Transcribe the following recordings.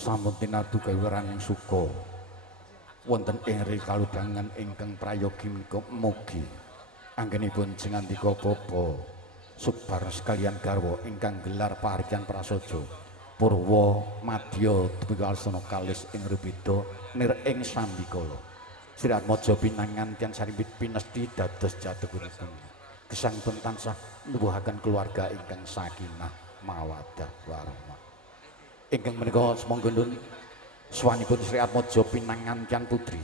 sampun tinadu kawiraning suka wonten ing kaludhangan ingkang prayogi menika mugi anggenipun jengandika bapa Subar sekalian garwa ingkang gelar pahargyan prasaja Purwa Madya dumugi alsana kalis ing Rubida nir ing Sambikala Sri Atmaja pinangan tiang sarimbit pinesti dados jategunipun gesangipun tansah nuwuhaken keluarga ingkang sakinah mawaddah warahmah ingkang menika semangga nuwun swanipun Sri Atmaja pinangan tiang putri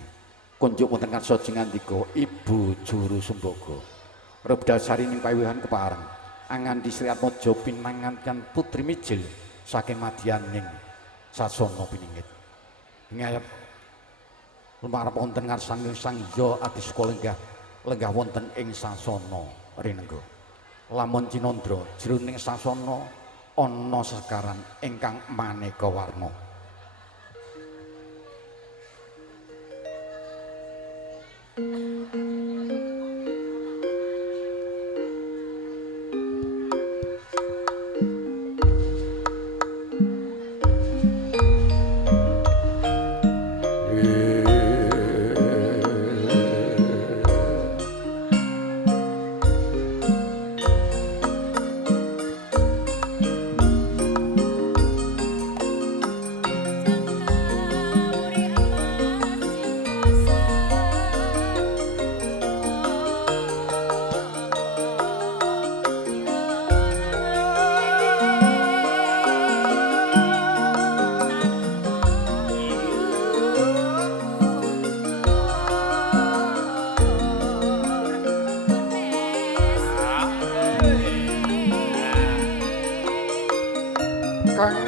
kunjuk wonten karsa jengandika Ibu Juru Sembaga Rubda sarining pawihan kepareng anganti Sri Atmaja pinangankan putri mijil saking madyaning sasana piningit ngayap lumarep wonten ngarsane Sang Hyang Adisukala lenggah wonten ing sasana rinengga lamun cinandra jroning sasana ana sekaran ingkang maneka warna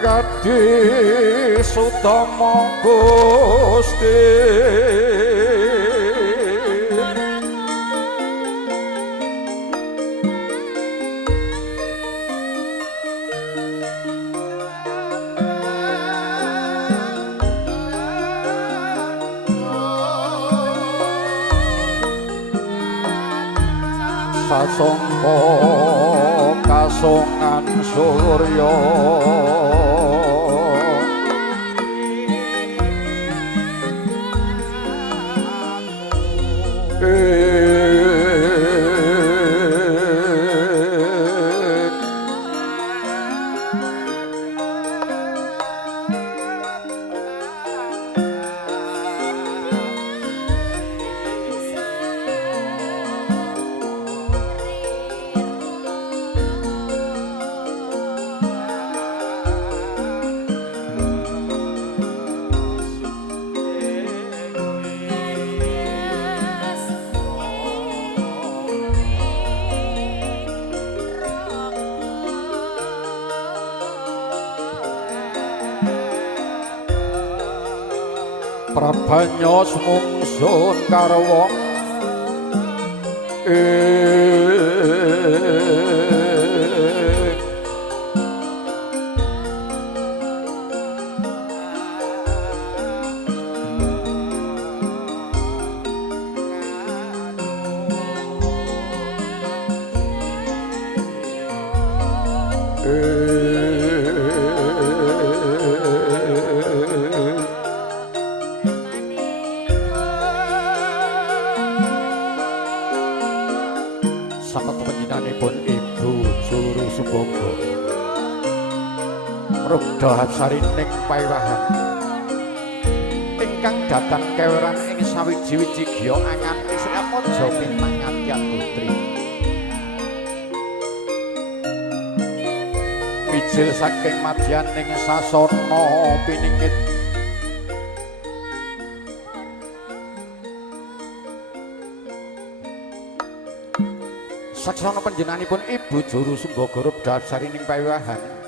Gadi Sutama Gusti Sasongko kasongan surya Prabanya sumungsun karwa Rubda sarining paewahan ingkang datang keweran ing sawiji-wiji giya anganti Sri Atmaja pinangan tiang putri mijil saking madyaning sasana piningit saksana panjenenganipun Ibu Juru Sembaga Rubda sarining paewahan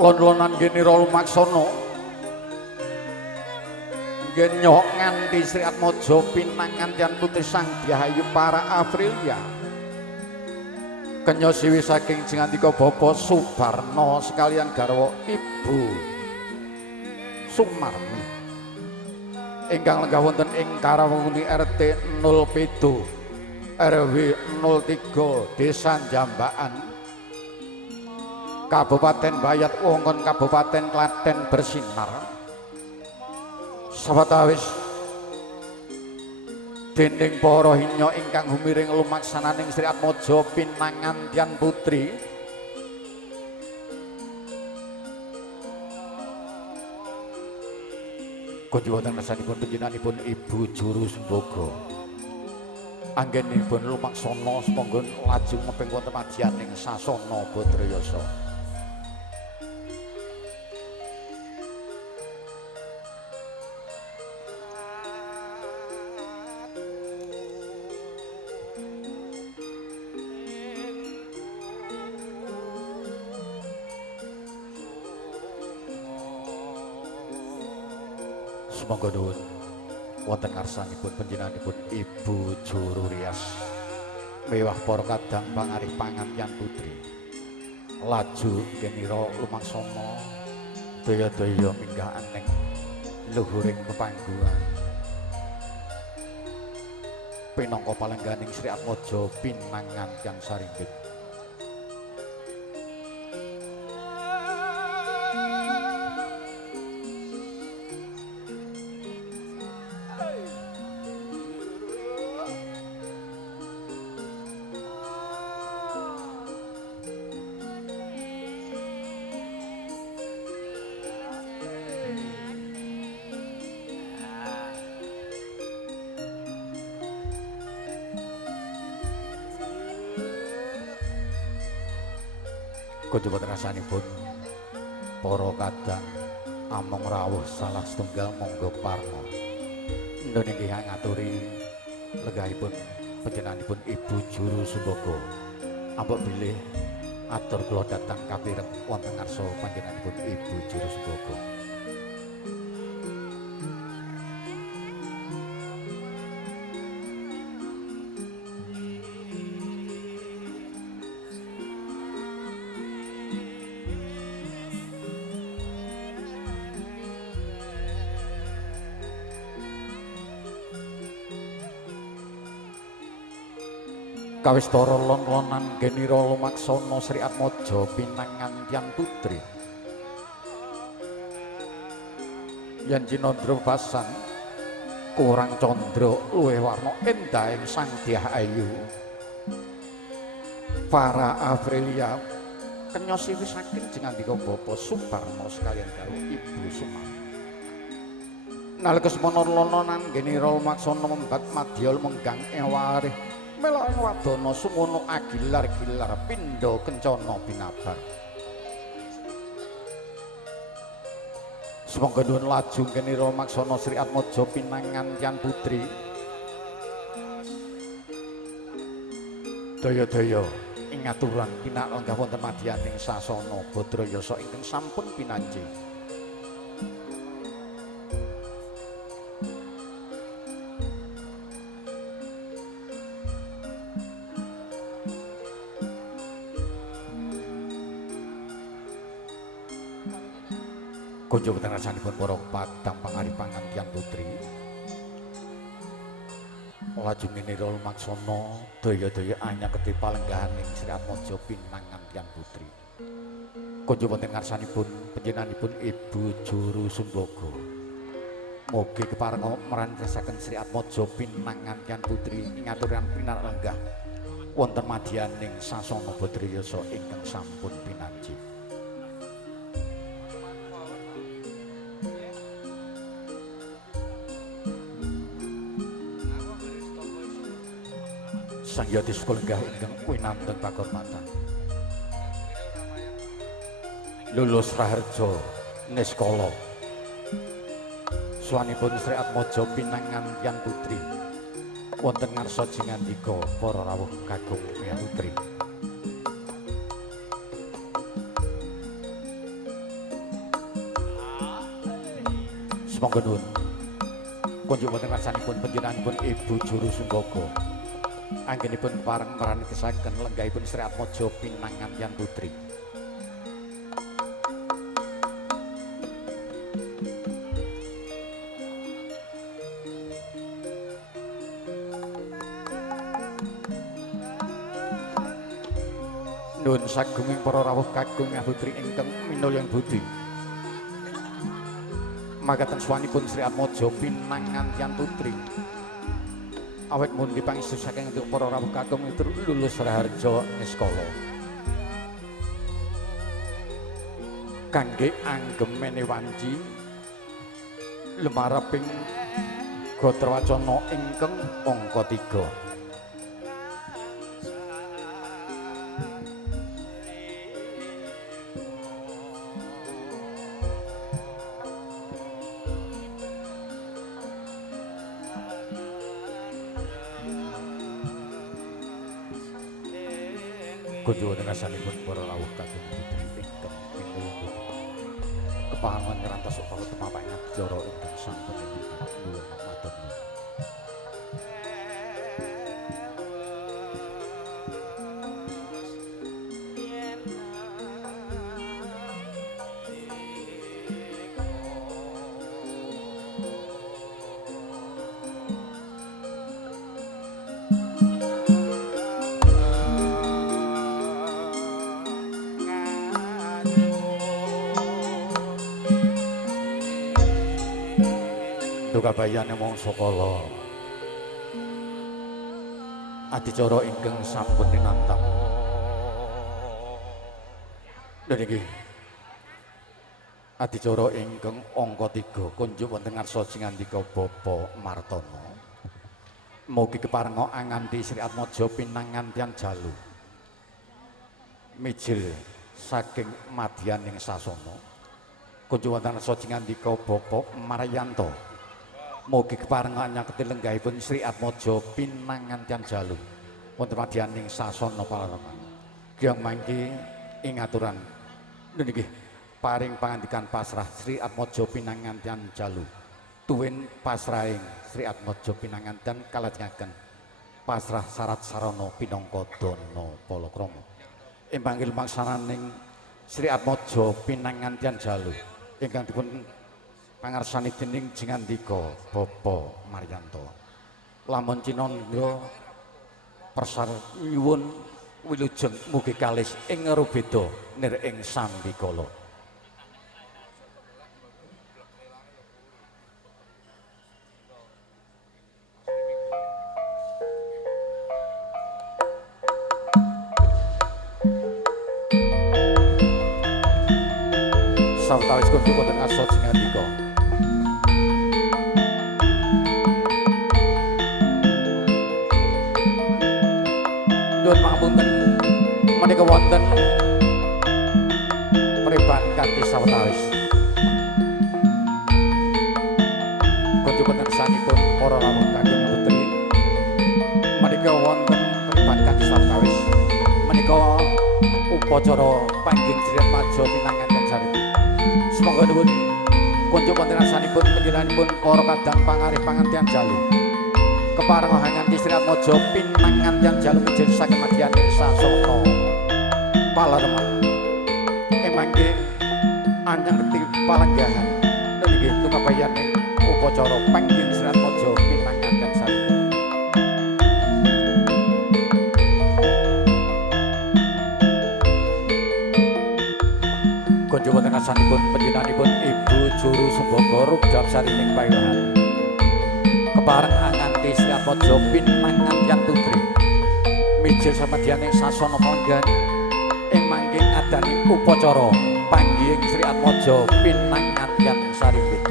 lon-lonan genira lumaksana ngenyok nganti Sri Atmaja pinangantian putri Sang Byahayu para Afrilia kenya siwi saking jengandika Bapa Subarna sekalian garwa Ibu Sumarni ingkang lenggah wonten ing Karawuni RT 07 RW 03 Desa Jambakan Kabupaten Bayat wongon Kabupaten Klaten bersinar sawetawis dening para hinya ingkang humiring lumaksananing Sri Atmaja Pinangantian Putri kunjuwatan kersanipun panjenenganipun Ibu Juru Sembogo anggenipun lumaksana semangga lajeng meping wonten madyaning sasana Badrayasa. Monggo nuwun wonten ngarsanipun panjenenganipun Ibu Juru Rias miwah para kadang pangarih pangantian putri laju genira lumaksana daya-daya minggah aneng luhuring pepangguan pinangka palengganing Sri Atmaja Pinangantian Saringgit. Kunjuwatan rasanipun para kadang among rawuh salah setunggal monggo parna ndone nggih ngaturi lenggahipun panjenenganipun Ibu Juru Sembogo ampun bilih atur kula dhateng kapireng wonten ngarsa panjenenganipun Ibu Juru Sembogo. Kawistara lon-lonan genira lumaksana Sri Atmaja Pinangantian Putri yen cinandra pasan kurang candra luwih warna endahing sang Dyah Ayu para Aprilia kenyosi saking jengandika Bapa Suparno sekalian karo Ibu Sumar nalika semana lon-lonan genira lumaksana membat madya menggang ewarih melok wadana sumono agilar-gilar pindha kencana binabar. Sumangga nuwun laju kenira maksana Sri Atmaja Pinangantian Putri. Daya-daya ing aturan pinalenggah wonten madyaning sasana Badrayasa ingkang sampun pinanci. Kunjuwatan rasanipun para padang pangarih pangantian putri laju ngenira lumaksana daya-daya anyaketi palenggahaning Sri Atmaja Pinangantian Putri. Kunjuwatan ngarsanipun panjenenganipun Ibu Juru Sembogo mugi keparenga mrantesaken Sri Atmaja Pinangantian Putri ing aturan pinarenggah wonten madyaning sasana Badrayasa ingkang sampun pinanci. Sang Yati Sukalenggah ingkang winanten pakurmatan lulus Raharja Niskala swanipun Sri Atmaja Pinangantian Putri wonten ngarsa jingandika para rawuh kakung ya putri. Semangga nuwun kunjuwatan ngarsanipun panjenenganipun Ibu Juru Sembogo anggenipun pareng maranitesaken lenggahipun Sri Atmaja Pinangantian Putri. Nuwun sagunging para rawuh kagung putri ingkang minulya budi. Makaten swanipun Sri Atmaja pinangantian putri. Awet mun dipangestu saking untuk para rawuh kagung itu lulus raharja niskala. Kangge anggemene wanci lemaraping Gotrawacana ingkang angka 3. Kunjungan rasanipun para rawuh kagung putri ingkang minulya kepahangan ngerantos upaya temapanya jara ingkang sampun nuwun matur nuwun. Kabayane mangsa kala adicara ingkang sampun tinantang niki adicara ingkang angka 3 kunjuk wonten ngarsa singandika Bapak Martono mugi keparenga anganti Sri Atmaja pinangantian jalu mijil saking madyaning sasana kunjuk wonten ngarsa singandika Bapak Maryanto mugi keparengan nyaketi lenggahipun Sri Atmaja pinangantian jalu wonten madyaning sasana palareman. Gyang mangke ing aturan niki paring pangandikan pasrah Sri Atmaja pinangantian jalu. Tuwin pasrahing Sri Atmaja pinangantian kalajengaken pasrah syarat sarana pinangka dana palakrama. Empanggil maksananing Sri Atmaja pinangantian jalu ingkang dipun pangarsani dening jingandika Bapak Maryanto. Lamun cinandra persanyuwun wilujeng mugi kalis ing ngrubeda nir ing sambikala. Sawetawis kunjuk wonten ngarsa jingandika pangapunten menika wonten periban kanthi sawetawis kunjuk kersanipun para rawuh kagung putri menika wonten periban kanthi sawetawis menika upacara panggih Sri Atmaja pinangantian saripun semoga nuwun kunjuk wonten rasanipun panjenenganipun para kadang pangarih pangantian jalu keparenga nganti Sri Atmaja pinangantian jalu mijil saking madyaning sasana palareman emangke anyang reti palenggahan nggih tukabayaning upacara panggih Sri Atmaja pinangantian saripun. Kunjuk wonten asanipun panjenenganipun Ibu Juru Sumbaga Rubdab Sarining Paiwahan kepareng anganti Sri Atmaja pinangantian putri mijil samadyaning sasana palenggahan ing mangke ngadani upacara panggihing Sri Atmaja pinangantian saripun.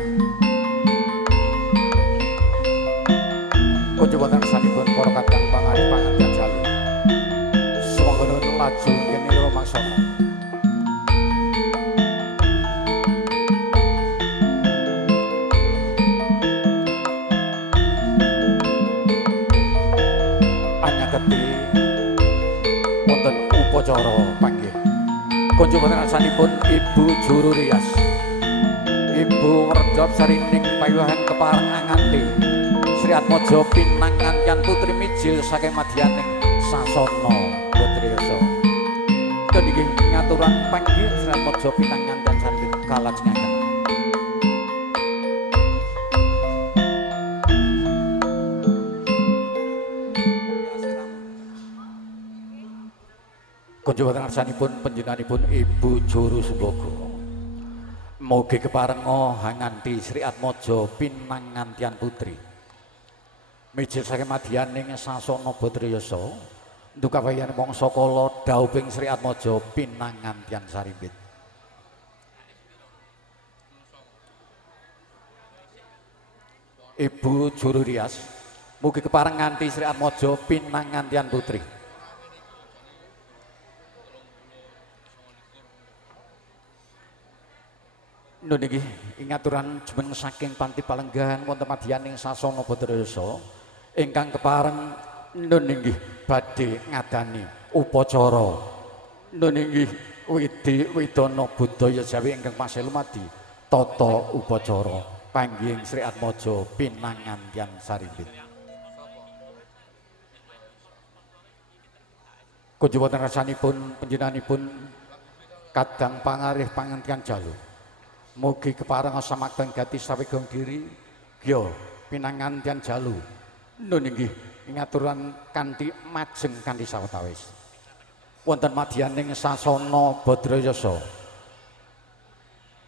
Kunjuk wonten sanipun para kadang pangarih pangantian jalu sumangga nuwun laju kene rumangsana. Upacara panggih kunjuk wonten rasanipun Ibu Juru Rias Ibu Werdop Sarining Paiwahan kepareng anganti Sri Atmaja pinangantian putri mijil saking madyaning sasana putri yasa niki ngaturan panggih Sri Atmaja pinangantian saripun kalajengaken. Kunjungan ngarsanipun panjenenganipun Ibu Juru Sumbaga. Mugi keparenga hanganti Sri Atmaja pinangantian putri. Mijil saking madyaning sasana Badrayasa, ndukawayan mangsa kala dhauping Sri Atmaja pinangantian sarimbit. Ibu Juru Rias, mugi kepareng nganti Sri Atmaja pinangantian putri. Nun niki ingaturan jumeneng saking Panti Palenggan wonten madyaning sasana Badrayasa ingkang kepareng nun inggih badhe ngadani upacara nun inggih Widi Widana Budaya Jawi ingkang pasih lumadi tata upacara panggihing Sri Atmaja pinangantian sarimbit. Kunjungan rasanipun panjenenganipun kadang pangarih pangantian jalu. Mugi kepareng samakten gati sawegong diri ya pinangantian jalu nun inggih ingaturan kanthi majeng kanthi sawetawis wonten madyaning sasana Badrayasa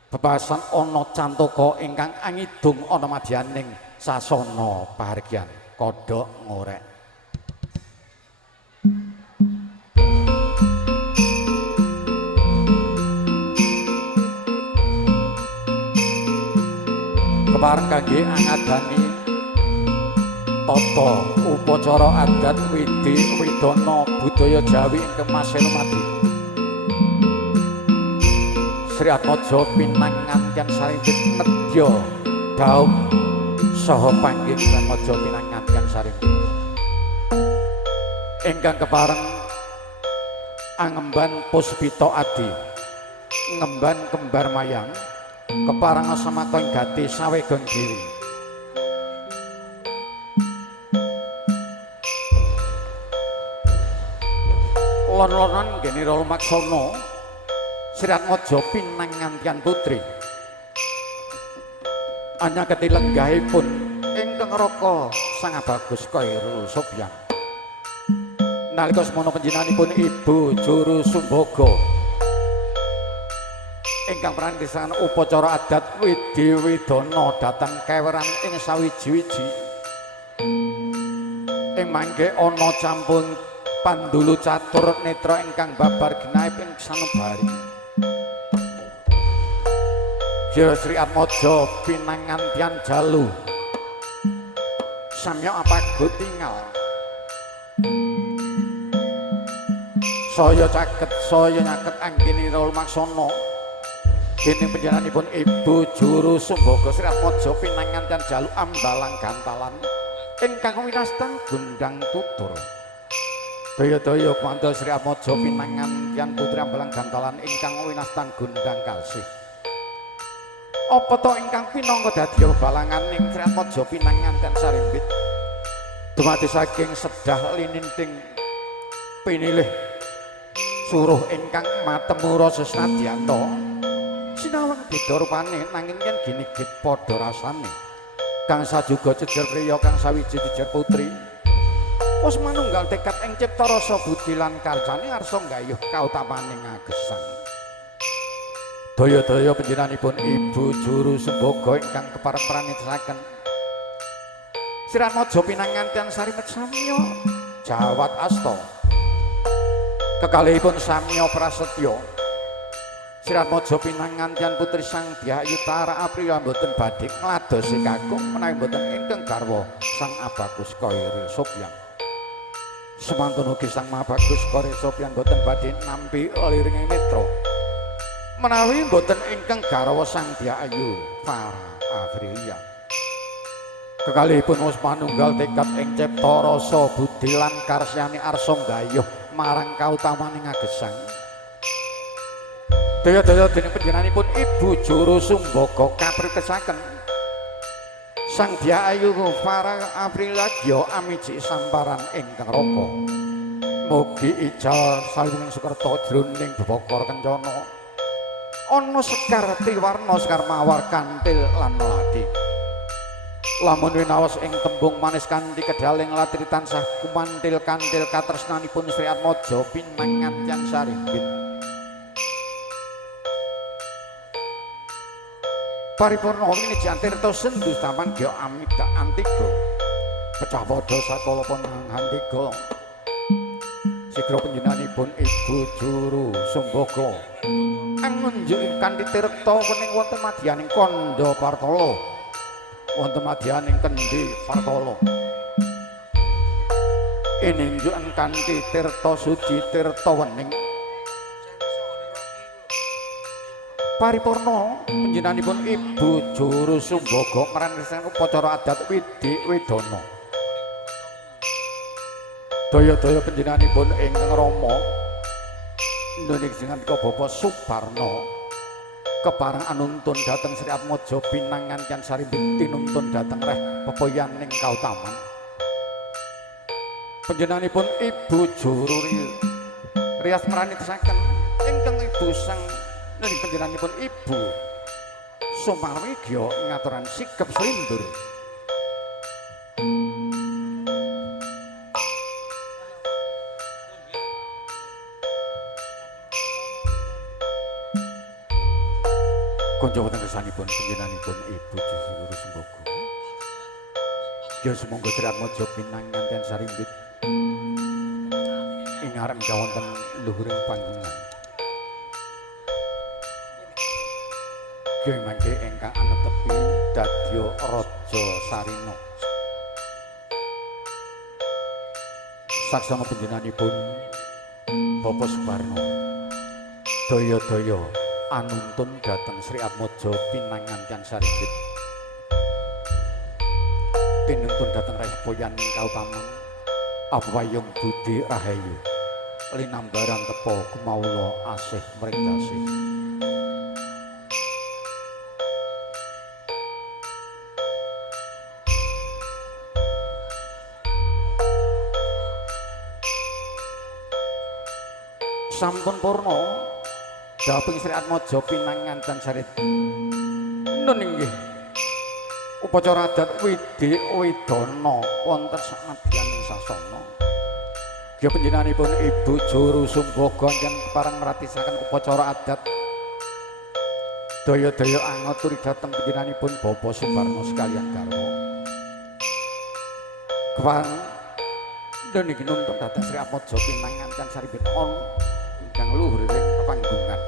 bebasan ana cantaka ingkang angidung ana madyaning sasana pahargyan kodhok ngorek. Kepareng kangge angadani tata upacara adat Widi Widana Budaya Jawi ingkang masih lumadi. Sri Atmaja pinangantian sarimbit nedya dhaup saha panggih Sri Atmaja pinangantian sarimbit. Ingkang kepareng angemban Puspita Adi, ngemban kembar mayang keparang samakta gati sawegong diri. Lon-lonan nggene Rala Maksana Sri Atmaja pinangantian putri. Anya keti lenggahipun ingkang raka Sang Abagus Khairul Sopyan. Nalika semana panjenenganipun Ibu Juru Sumbaga ingkang prantisan upacara adat Widi Widana dhateng keweran ing sawiji-wiji ing mangke ana campung pandulu catur netra ingkang babar genahe ing sanubari. Ya Sri Atmaja pinangantian jalu samya apagut tinggal saya caket saya nyaket anggene Rala Maksana dening panjenenganipun Ibu Juru Sumbaga Sri Atmaja pinangantian jalu ambalang gantalan ingkang winastan gundang tutur. Daya-daya kwanto Sri Atmaja pinangantian putri ambalang gantalan ingkang winastan gundang kalsih. Apa to ingkang pinangka dadi balangan ing Sri Atmaja pinangantian sarimbit dumadi saking sedah lininting pinilih suruh ingkang matemura sesnadyanto sinawang beda rupane nanging yen ginigit padha rasane kang sajuga jejer priya kang sawiji jejer putri wis manunggal tekad ing cipta rasa budi lan karjane arsa nggayuh kautamaning agesang. Daya-daya panjenenganipun Ibu Juru Sumbaga ingkang kepareng pranitasaken Sri Atmaja pinangantian sarimbit samya jawat asta kekalihipun samya prasetya Sri Atmaja pinangantian putri Sang Byayu Tara apriya mboten badhe ngladosi kakung menawi mboten ingkang garwa Sang Abagus Khairul Sopyan. Semantun ugi Sang Abagus Khairul Sopyan mboten badhe nampi liring netra menawi mboten ingkang garwa Sang Byayu Tara apriya. Kekalihipun wis manunggal tekad ing cipta rasa budi lan karsyane arsa nggayuh marang kautamaning agesang. Daya-daya dening panjenenganipun Ibu Juru Sumbaga kapritesaken Sang Byayu Para Aprilagya amiji samparan ingkang raka. Mugi ijal sawining sukerta jroning bebakar kencana. Ana sekar triwarna sekar mawar kantil lan melati. lamun winaos ing tembung manis kanthi kedaling latri tansah kumantil-kantil katresnanipun Sri Atmaja pinangan yang sarimbit paripurna ini jantirta sendu taman gya amita antiga pecah padha sakala pananghantiga sigra panjenenganipun Ibu Juru Sumbaga angunjuk kanthi tirta wening wonten madyaning Kanda Partala wonten madyaning Kendhi Partala ininjuk kanthi tirta suci tirta wening paripurna panjenenganipun Ibu Juru Sumbaga ngrantesaken upacara adat Widi Wedana daya-daya panjenenganipun ingkang Rama nuning singantika Bapak Suparna kepareng anuntun dhateng Sri Atmaja pinangan kan sarimbit tinuntun dhateng reh pepoyaning kautaman panjenenganipun Ibu Juru rias maranitaken ingkang Ibu sang nuning panjenenganipun Ibu Sumarwi gya ngaturan sikep slindur konco wonten kersanipun panjenenganipun Ibu Juru Sumbaga ya sumangga Sri Atmaja pinangan ten sarimbit ing arep kawonten luhuring panggungan Kyai mangke ingkang anetepi dadya Raja Sarina saksana panjenenganipun Bapak Suparna daya-daya anuntun dhateng Sri Atmaja pinangan kan sarimbit tinuntun dhateng raih poyaning kautaman apawayung budi rahayu linambaran tepa kumawula asih mringkasih sampun purna dhateng Sri Atmaja pinangan tan sarit nun inggih upacara adat Widi Wedana wonten samadyaning sasana ya panjenenganipun Ibu Juru Sumbaga ingkang kepareng maratisaken upacara adat daya-daya angaturi dhateng panjenenganipun Bapak Suparna sekalian garwa kepareng nun inggih nuntun dhateng Sri Atmaja pinangan tan saribet on ingkang luhur ing panggungan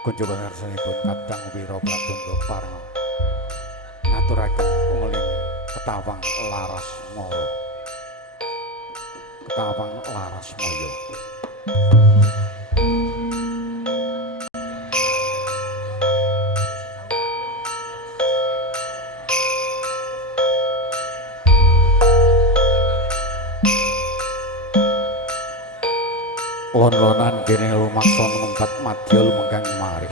kunjuk pangarsanipun Kadang Wira Pradana Parna ngaturaken uling ketawang laras mara ketawang laras maya lon-lonan kene lumaksa mengkat madya lumengkang mari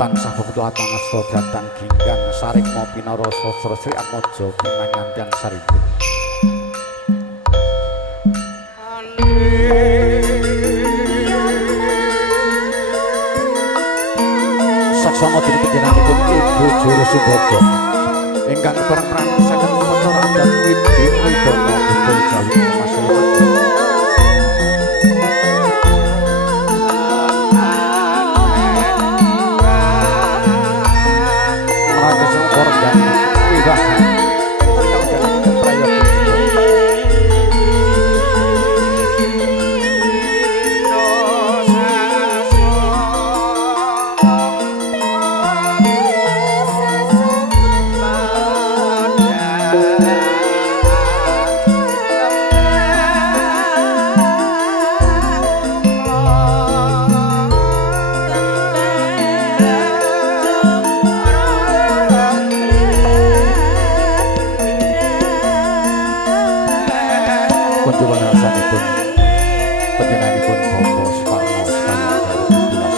tansah peputulatan asta dhateng ginggang sarikma pinarasa Sri Atmaja pinanganten saribit saksana dening panjenenganipun Ibu Juru Sumbaga ingkang kepareng mrantesaken upacara adat Widi Wedana Bungkul Jawi masyarakat dan wibahan kunjungan rasanipun panjenenganipun Bapak Suparna sekalian karo Bitulas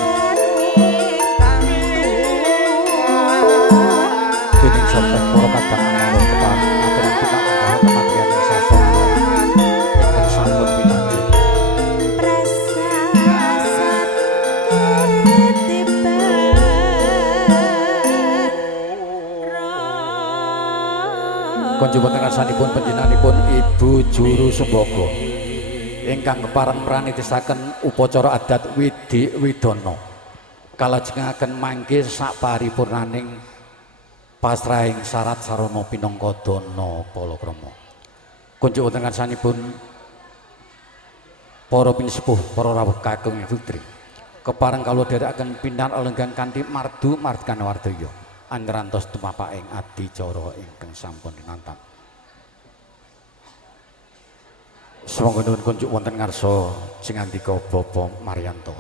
dening sampeyan para kadang ana kepareng aturan pinangan kematian sasana Konjo wonten ngarsanipun panjenenganipun Ibu Juru Sembogo ingkang kepareng pranitisaken upacara adat Widi Widana kalajengaken mangke saparipurnaning pasrahing syarat sarana pinangka dana palakrama. Konjo wonten ngarsanipun para pinsepuh para rawuh kakung putri kepareng kawula dherekaken pinar lenggang kanthi mardu margan wardaya anrantos tumapaking adicara ingkang sampun nantang. Sumangga nuwun kunjuk wonten ngarsa sing andika Bapak Maryanto.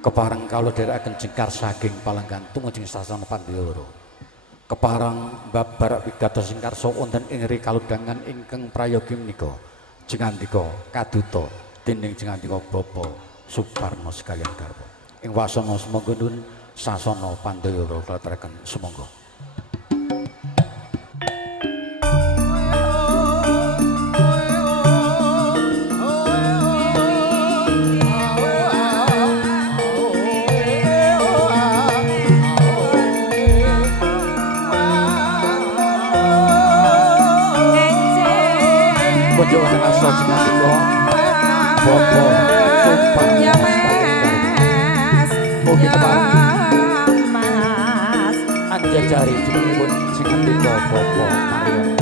Kepareng kawula dherekaken jengkar saking palenggan tumujing sasana Pandhawara. Kepareng babar wigatos sing karsa wonten ing rikaludangan ingkang prayogi menika jengandika kaduta dening jengandika Bapak Suparno sekalian garwa. Ing wasana sumangga nuwun sasana Pandhawara klateraken sumangga. Konjo wonten asa jengandika Bapak Suparno mugi kepareng anjajari jenengipun sing andika Bapak Maryanto.